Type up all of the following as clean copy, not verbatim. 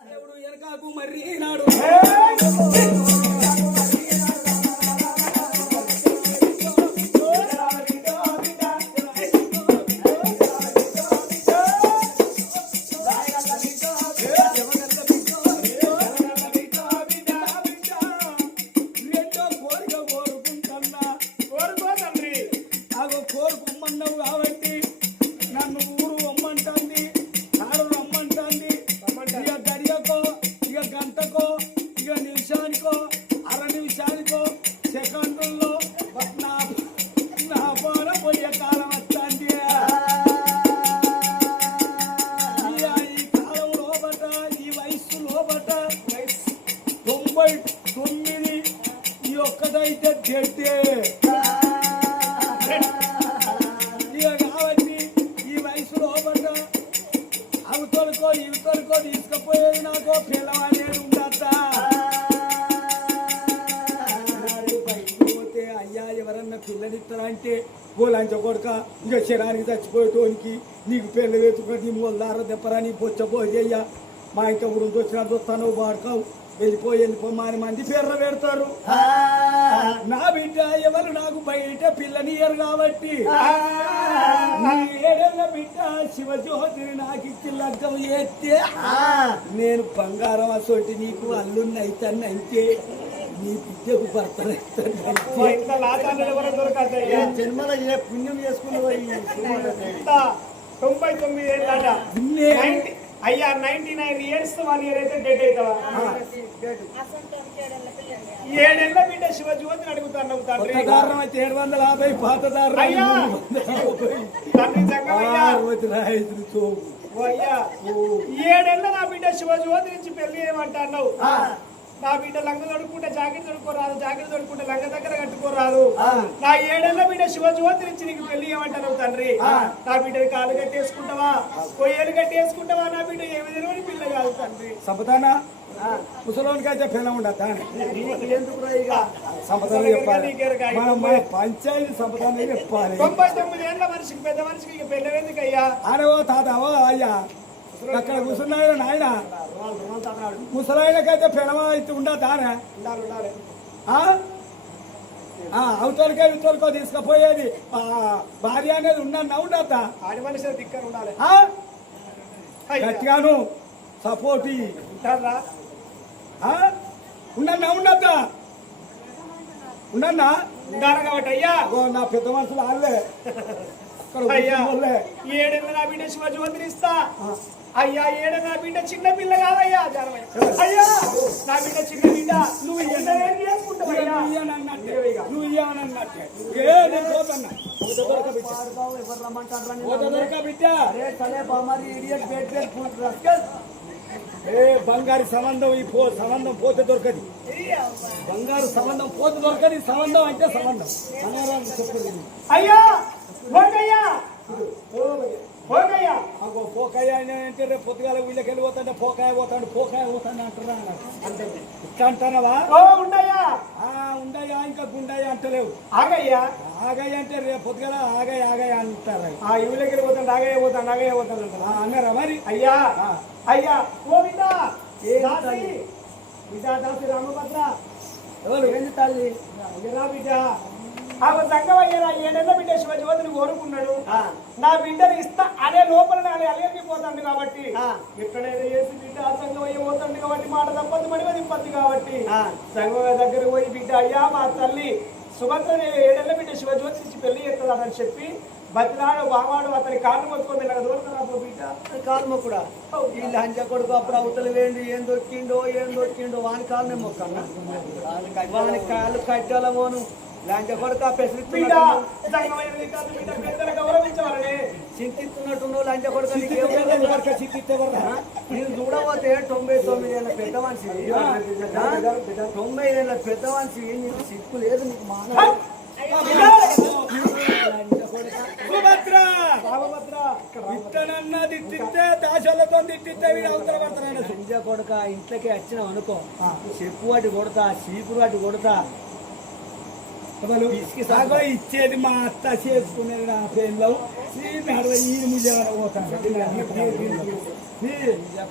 దేవుడు ఎనకాకు మర్రి నాడు తీసుకుపోయేది నాకు పిల్లవాడు ఉండద్దా పోతే అయ్యా ఎవరన్నా పిల్లనిస్తారా అంటే లంచ కొడుక ఇంకా శరానికి చచ్చిపోయేటోనికి నీకు పెళ్ళి వేసుకొని నీ మొదలార దెప్పరా నీ బొచ్చపోయ్యా మా ఇంట్లో గురించి వచ్చినా చూస్తాను వాడుకావు వెళ్ళిపోమని మంది పేర్ర పెడతారు. నా బిడ్డ ఎవరు నాకు బయట పిల్లనియరు కాబట్టి 7 ఏళ్ల బిడ్డ శివజ్యోతిని నాకు ఇచ్చి లగ్గం చేస్తే నేను బంగారం అసోటి నీకు అల్లున్నైతాన్ని అయితే నీ బిడ్డకు భర్త జన్మల ఏ పుణ్యం చేసుకున్నావు 99 ఏళ్ళ అయ్యా 99 years 1 year అయితే డెడ్ అవుతావా 7 ఏళ్ల బిడ్డ శివజ్యోతిని అడుగుతాను తండ్రి 750 పాతదారు అయ్యా తండ్రి జంగమయ్యా 7 ఏళ్ల నా బిడ్డ శివజ్యోతి నుంచి పెళ్లి చేయమంటావు. నా బిడ్డ లంగ తొడుకుంటే జాకెట్ తొడుకోరాదు, జాకెట్ తొడుకుంటే లంగ దగ్గర కట్టుకోరాదు. నా 7 ఏళ్ల బిడ్డ శివజ్యోతి నుంచి నీకు పెళ్లి ఏమంటావు తండ్రి. నా బిడ్డని కాలు కట్టేసుకుంటావా, కొయ్యలు కట్టేసుకుంటావా? నా బిడ్డ ఏ విధంగా పిల్ల కాదు తండ్రి. సంపదానా ముసలోనికి అయితే పిల్ల ఉండద్దా పంచాయతీ సంపదాన్ని చెప్పాలి. 99 ఏళ్ల మనిషికి పెద్ద మనిషికి ఇక పెళ్ళ ఎందుకయ్యా? ఆడవో తాతవో అయ్యా అక్కడ కూర్చున్నాడు నాయన ముసలాయనకైతే పిల్లమ అయితే ఉండద్దా అవతలకే ఇతరుకో తీసుకుపోయేది భార్య అనేది ఉండద్దా? ఆడి మనిషి దిక్కన ఉండాలి గట్టిగాను సపోర్ట్ ఉండద్దా? ఉండన్నా ఉండాలి కాబట్టి అయ్యా నా పెద్ద మనుషులు ఆడలే 7 ఏళ్ళ నా బిడ్డ శివజ్యోతిని ఇస్తా. అయ్యా 7 ఏళ్ళ నా బిడ్డ చిన్న పిల్ల కాదయ్యా. అయ్యా నా బిడ్డ చిన్న బిడ్డ నువ్వు బంగారు సంబంధం ఈ సంబంధం పోతే దొరకది. బంగారు సంబంధం పోతే దొరకది. సంబంధం అంటే సంబంధం చెప్పదు. అయ్యా పోకాయ అంటే రేపు పొద్దుగాల వీళ్ళకి వెళ్ళిపోతాంటే పోకాయ పోతాడు అంటారా? ఇట్లా అంటానవా? ఉండయా ఇంకా గుండయ్య అంటలేవు. ఆగయ్యా అంటే రేపు పొద్దుగాల ఆగయ్య అంటారు. ఇవులకి వెళ్ళిపోతాడు ఆగయ్య పోతాడు అంటారా? అన్నారా మరి? అయ్యా ఓ బిడ్డ దాసి రామభద్ర ఎవరు ఏంది తల్లి బిడ్డ సంగమయ్యారా 7 ఏళ్ల బిడ్డ శివజ్యోతిని కోరుకున్నాడు. నా బిడ్డను ఇస్తా అనే లోపల అలిగిపోతాడు కాబట్టి ఎక్కడైనా చేసి బిడ్డ సంగమయ్య పోతాడు కాబట్టి మాట తప్పదు మడివ తిప్పద్దు కాబట్టి సంగమయ్య దగ్గర పోయి బిడ్డ అయ్యా మా తల్లి సుభద్రని 7 ఏళ్ల బిడ్డ శివజ్యోతి నుంచి పెళ్లి చేస్తుందని చెప్పి బతిలాడు బావాడు అతని కాళ్ళు మొత్తుకొని ఇలా దూరతారా బిడ్డ కాలు మొక్కుడా? ఈ లంచ కొడుకు అప్పుడు అవతల వేండి ఏం దొక్కిండో వాని కాళ్ళనే మొక్కన్నా వాని కాళ్ళు కట్టాలమోను లంచ కొడుకు చింతిస్తున్నట్టు లంచ కొడుకు నేను చూడబోతే 99 ఏళ్ళ పెద్ద మనిషి 90 ఏళ్ళ పెద్ద మనిషి నీకు సిక్కు లేదు నీకు మానవ దాశాలతో తిట్టిస్తే అవతల పడతాను. సంజ కొడుక ఇంట్లోకి వచ్చినావు అనుకో చెప్పు వాటి కొడతా చీపురు వాటి కొడతా ఇచ్చేది మా అత్త చేసుకునేది నా పేర్లో ఈ ముజాన పోతాను.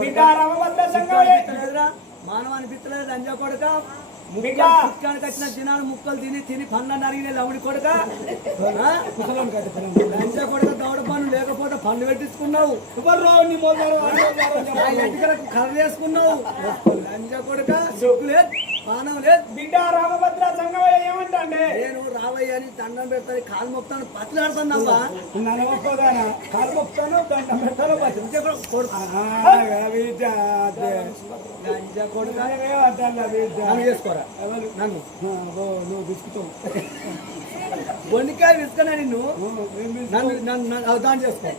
బిడ్డ రామభద్ర సంగమయ్య మానవ అనిపిస్తలేదు లంజా కొడుక బిడ్డ ముక్కానికి వచ్చిన దినాలు ముక్కలు తిని పన్ను అరిగిన లవుడి కొడుక లంజా కొడుక దౌడ పన్ను లేకపోతే పన్ను పెట్టించుకున్నావు కర్ర వేసుకున్నావు లంజా కొడుక సొక్కు లేదు పానం లేదు. బిడ్డ రామభద్ర సంగమయ్య ఏమంటే నేను రావయ్య అని దండం పెడతాను కాలు మొప్తాను పత్లాడుతానమ్మా నమ్మకోదానా కాలు మొప్తాను దండం పెడతాను చేసుకోరా నన్ను నువ్వు బిస్కుతావు వండికాయ విసుకనా నిన్ను నన్ను అవధానం చేసుకో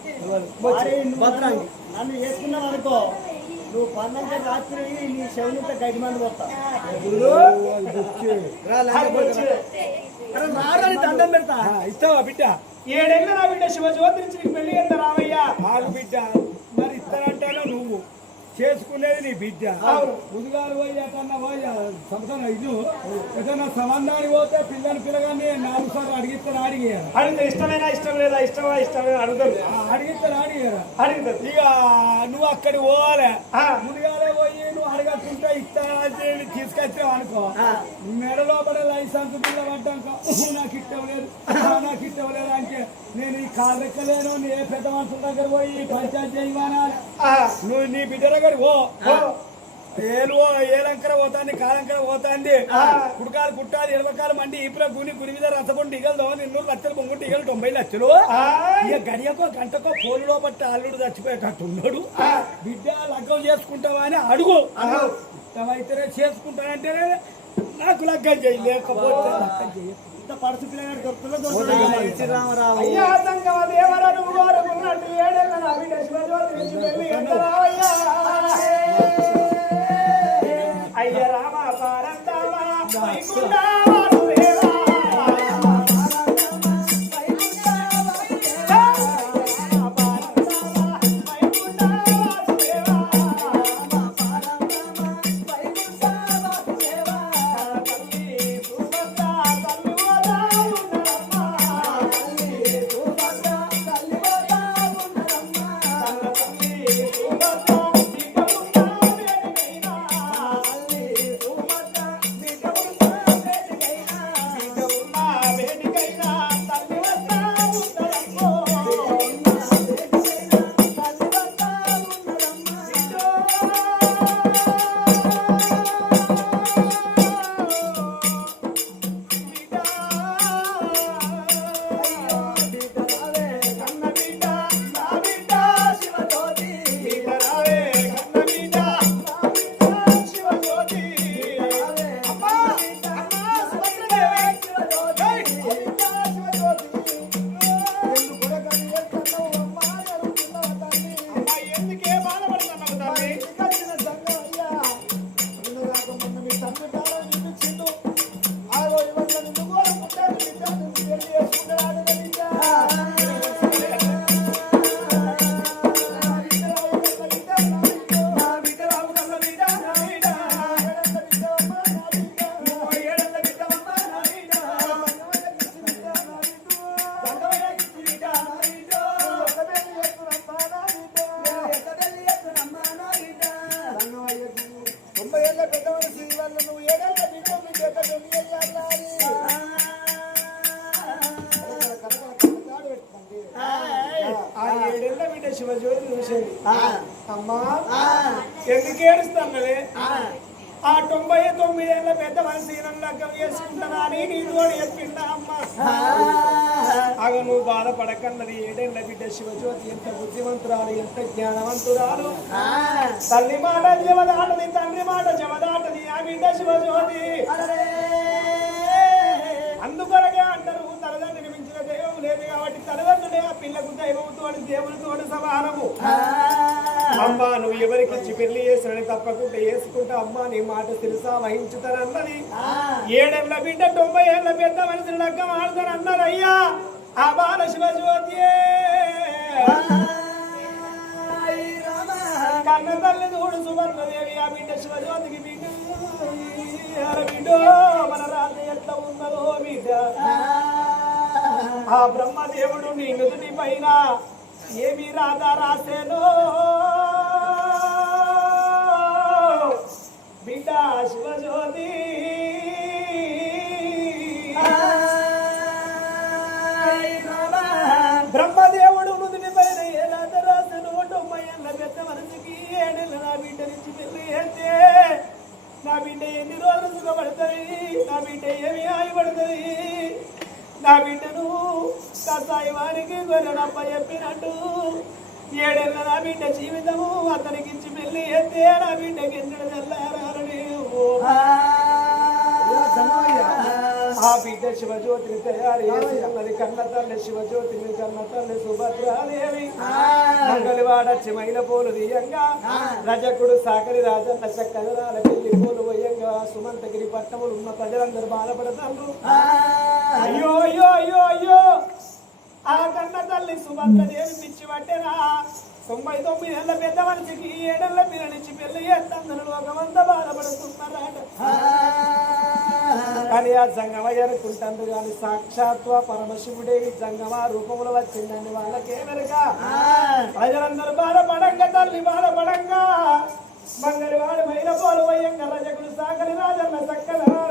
భద్రాంగి నన్ను వేసుకున్నావు అనుకో నువ్వు పన్నంటే రాత్రి నీ శవునింత గడ్డి మంది వస్తా దండం పెడతా ఇస్తావా బిడ్డ 7 ఏళ్ళ నా బిడ్డ శివజ్యోతి నుంచి నీకు పెళ్లి ఎంత రావయ్యా ఆగు బిడ్డ మరి ఇస్తానంటానో నువ్వు చేసుకునేది నీ బిడ్డ ముందుగారు పోయి ఎటన్నా పోయి సంవత్సరం ఇల్లు ఏదైనా సంబంధానికి పోతే పిల్లని పిల్లగాన్ని 4 సార్లు అడిగిస్తారు అడిగారు అడిగితే ఇష్టమేనా ఇష్టం లేదా ఇష్టమా ఇష్టమేనా అడుగుతారు అడిగిస్తారు అడుగుతారు ఇక నువ్వు అక్కడికి పోవాలి ముందుగానే పోయి నువ్వు అడగకుంటే ఇస్తా అని తీసుకొచ్చావు అనుకో మెడ లోపల లైసెన్స్ బిల్ల పడ్డాక నాకు ఇష్టం లేదు నాకు ఇష్టం లేదు అంటే నేను ఈ కాలు ఎక్కలేను ఏ పెద్ద మనుషుల దగ్గర పోయి పంచాయతీ చేయమనా నువ్వు నీ బిడ్డ దగ్గర ఏలంకర పోతాంది కాలంకర పోతాంది కుడకాలు కుట్టాలి 20 మంది ఈపుల గుని మీద రసపండి ఇగలు 200 లక్షలు పొంగుంటే ఇగలు 90 లక్షలు ఇక గడియకో గంటకో పోలులో పట్టి అల్లుడు చచ్చిపోయేటట్టు ఉన్నాడు బిడ్డ లగ్గం చేసుకుంటావా అని అడుగు ఇష్టమైతేనే చేసుకుంటానంటేనే నాకు లగ్గం చేయి లేకపోతే లగ్గం చేయ పడుచు పిల్లగాడు దొరుకుతుందో అయ్యా సంగమ దేవర నువ్వు కోరుకున్నట్టు 7 ఏళ్ళ నా బిడ్డ శివజ్యోతి నుంచి పెళ్లి ఎంత రావయ్యా అయ్య రామ పారంతావా వైకుంఠా వాసుదేవా శివజ్యోతి చూసేది అమ్మా ఎందుకు ఏడుస్తానులే ఆ 99 ఏళ్ళ పెద్ద మనిషి లగ్గం చేసుకుంటానా అని నీతో చెప్పిందా అమ్మ అగ నువ్వు బాధపడకన్నది 7 ఏళ్ళ బిడ్డ శివజ్యోతి ఎంత బుద్ధిమంతురాలు ఎంత జ్ఞానవంతురాలు తల్లి మాట జవదాటది తండ్రి మాట జవదాటది ఆ బిడ్డ శివజ్యోతి అందుకొరకే అంటారు తల్లిదండ్రులు మించిన దైవం లేదు కాబట్టి తల్లిదండ్రులే ఆ పిల్లకు దైవంతో దేవునితో సమానము అమ్మా నువ్వు ఎవరికి ఇచ్చి పెళ్లి చేసినని తప్పకుండా వేసుకుంటా అమ్మా నీ మాట తెలుసా వహించుతానన్నది 7 ఏళ్ళ బిడ్డ 90 ఏళ్ళ పెద్ద మనిషి లగ్గం ఆడతానన్నారు అయ్యా ఆ బాల శివజ్యోతి కన్న తల్లి చూడు సువర్ణదేవి ఆ బిడ్డ శివజ్యోతికి బిడ్డ బిడ్డో మన రాజు ఎట్లా ఉన్నదో బిడ్డ ఆ బ్రహ్మదేవుడు నీ నుదుటి పైన ఏమి రాధా రాసేనో అప్ప చెప్పినట్టు ఏడేళ్ళ నా బిడ్డ జీవితము అతనికి ఇచ్చి పెళ్లి ఎత్తే నా బిడ్డకి ఎందుకు తెల్లారని ఆ బిడ్డ శివజ్యోతిని తయారు చేసినది కన్న తల్లి శివజ్యోతిని కన్న తల్లి సుభద్రాదేవి మంగళవాడచ్చి మైల పోలు దియంగా రజకుడు సాకరి రాజన్న చక్కదరాల పెళ్లి పోలు వయ్యంగా సుమంతగిరి పట్టణములు ఉన్న ప్రజలందరూ బాధపడతారు అయ్యో అయ్యో అయ్యో అయ్యో ఆ కన్న తల్లి సుభద్రదేవి పిచ్చి పట్టెరా 99 ఏళ్ల పెద్ద మనిషికి 7 ఏళ్ల పిల్లనిచ్చి పెళ్లి చేస్తాను లోకమంతా బాధపడుతున్నారట కానీ ఆ జంగమయ్య అనుకుంటారు కానీ సాక్షాత్వ పరమశివుడే ఈ జంగమ రూపంలో వచ్చిందని వాళ్ళకే వెనుక ప్రజలందరూ బాధపడంగా తల్లి బాధపడంగా మంగళవాడు మైల పోలు వయ్యంగా రజకుడు సాగలి రాజన్న చక్కగా